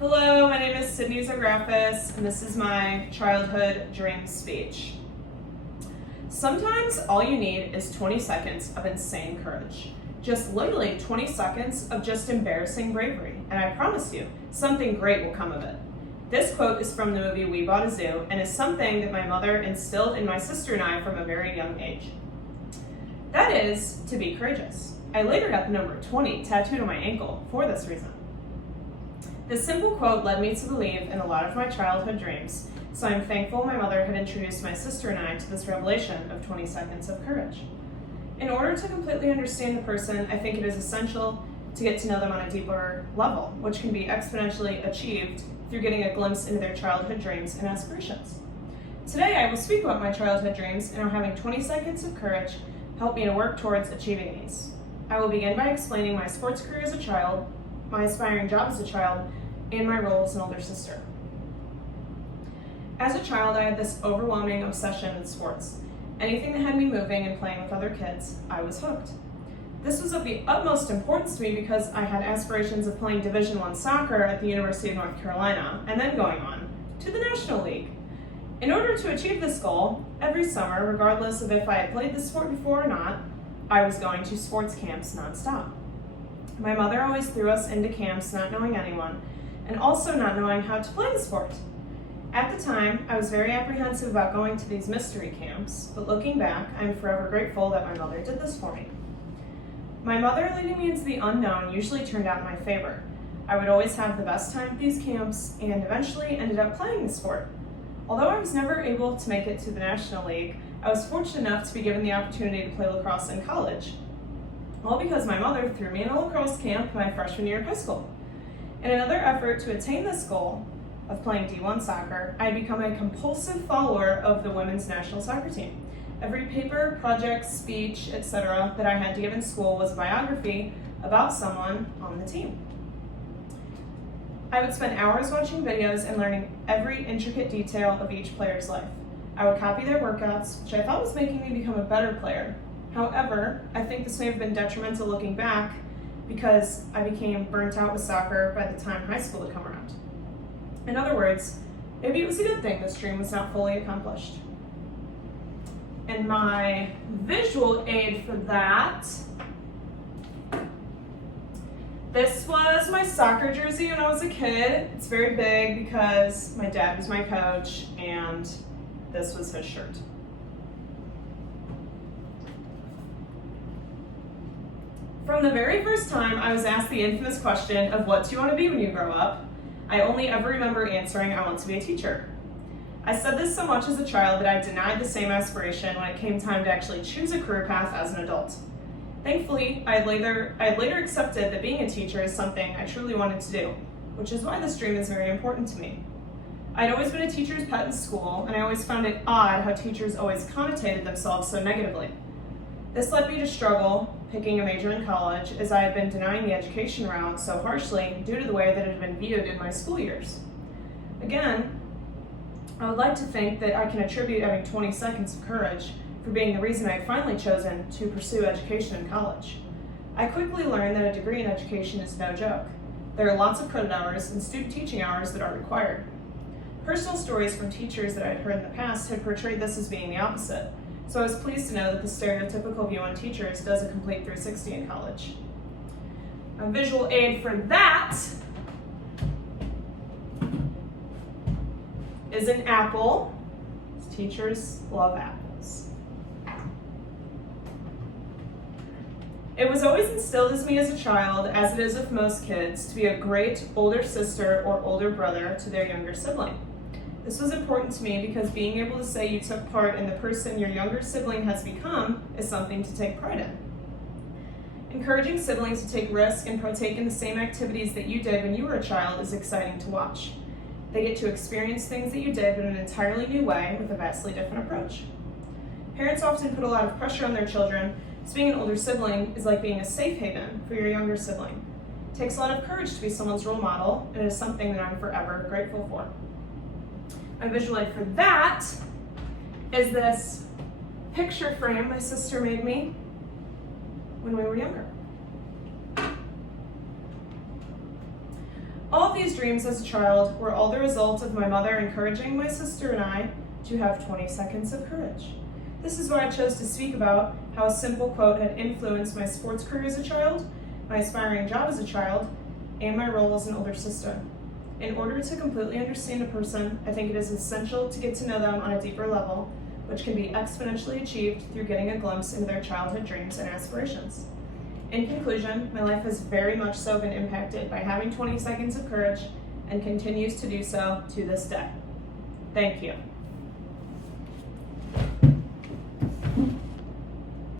Hello, my name is Sydney Zagrafis, and this is my childhood dream speech. Sometimes all you need is 20 seconds of insane courage. Just literally 20 seconds of just embarrassing bravery, and I promise you, something great will come of it. This quote is from the movie We Bought a Zoo, and is something that my mother instilled in my sister and I from a very young age. That is, to be courageous. I later got the number 20 tattooed on my ankle for this reason. This simple quote led me to believe in a lot of my childhood dreams, so I'm thankful my mother had introduced my sister and I to this revelation of 20 seconds of courage. In order to completely understand the person, I think it is essential to get to know them on a deeper level, which can be exponentially achieved through getting a glimpse into their childhood dreams and aspirations. Today, I will speak about my childhood dreams and how having 20 seconds of courage helped me to work towards achieving these. I will begin by explaining my sports career as a child, my aspiring job as a child, and my role as an older sister. As a child, I had this overwhelming obsession with sports. Anything that had me moving and playing with other kids, I was hooked. This was of the utmost importance to me because I had aspirations of playing Division I soccer at the University of North Carolina and then going on to the National League. In order to achieve this goal, every summer, regardless of if I had played the sport before or not, I was going to sports camps nonstop. My mother always threw us into camps not knowing anyone, and also not knowing how to play the sport. At the time, I was very apprehensive about going to these mystery camps, but looking back, I'm forever grateful that my mother did this for me. My mother leading me into the unknown usually turned out in my favor. I would always have the best time at these camps, and eventually ended up playing the sport. Although I was never able to make it to the National League, I was fortunate enough to be given the opportunity to play lacrosse in college. All because my mother threw me in a lacrosse camp my freshman year of high school. In another effort to attain this goal of playing D1 soccer, I had become a compulsive follower of the women's national soccer team. Every paper, project, speech, etc. that I had to give in school was a biography about someone on the team. I would spend hours watching videos and learning every intricate detail of each player's life. I would copy their workouts, which I thought was making me become a better player. However, I think this may have been detrimental looking back because I became burnt out with soccer by the time high school had come around. In other words, maybe it was a good thing this dream was not fully accomplished. And my visual aid for that, this was my soccer jersey when I was a kid. It's very big because my dad was my coach, and this was his shirt. From the very first time I was asked the infamous question of what do you want to be when you grow up, I only ever remember answering, I want to be a teacher. I said this so much as a child that I denied the same aspiration when it came time to actually choose a career path as an adult. Thankfully, I had later accepted that being a teacher is something I truly wanted to do, which is why this dream is very important to me. I'd always been a teacher's pet in school, and I always found it odd how teachers always connotated themselves so negatively. This led me to struggle picking a major in college, as I had been denying the education route so harshly due to the way that it had been viewed in my school years. Again, I would like to think that I can attribute having 20 seconds of courage for being the reason I had finally chosen to pursue education in college. I quickly learned that a degree in education is no joke. There are lots of credit hours and student teaching hours that are required. Personal stories from teachers that I had heard in the past had portrayed this as being the opposite, so I was pleased to know that the stereotypical view on teachers does a complete 360 in college. My visual aid for that is an apple. Teachers love apples. It was always instilled in me as a child, as it is with most kids, to be a great older sister or older brother to their younger sibling. This was important to me because being able to say you took part in the person your younger sibling has become is something to take pride in. Encouraging siblings to take risks and partake in the same activities that you did when you were a child is exciting to watch. They get to experience things that you did but in an entirely new way with a vastly different approach. Parents often put a lot of pressure on their children, so being an older sibling is like being a safe haven for your younger sibling. It takes a lot of courage to be someone's role model, and it is something that I'm forever grateful for. My visual aid for that is this picture frame my sister made me when we were younger. All of these dreams as a child were all the result of my mother encouraging my sister and I to have 20 seconds of courage. This is why I chose to speak about how a simple quote had influenced my sports career as a child, my aspiring job as a child, and my role as an older sister. In order to completely understand a person, I think it is essential to get to know them on a deeper level, which can be exponentially achieved through getting a glimpse into their childhood dreams and aspirations. In conclusion, my life has very much so been impacted by having 20 seconds of courage and continues to do so to this day. Thank you.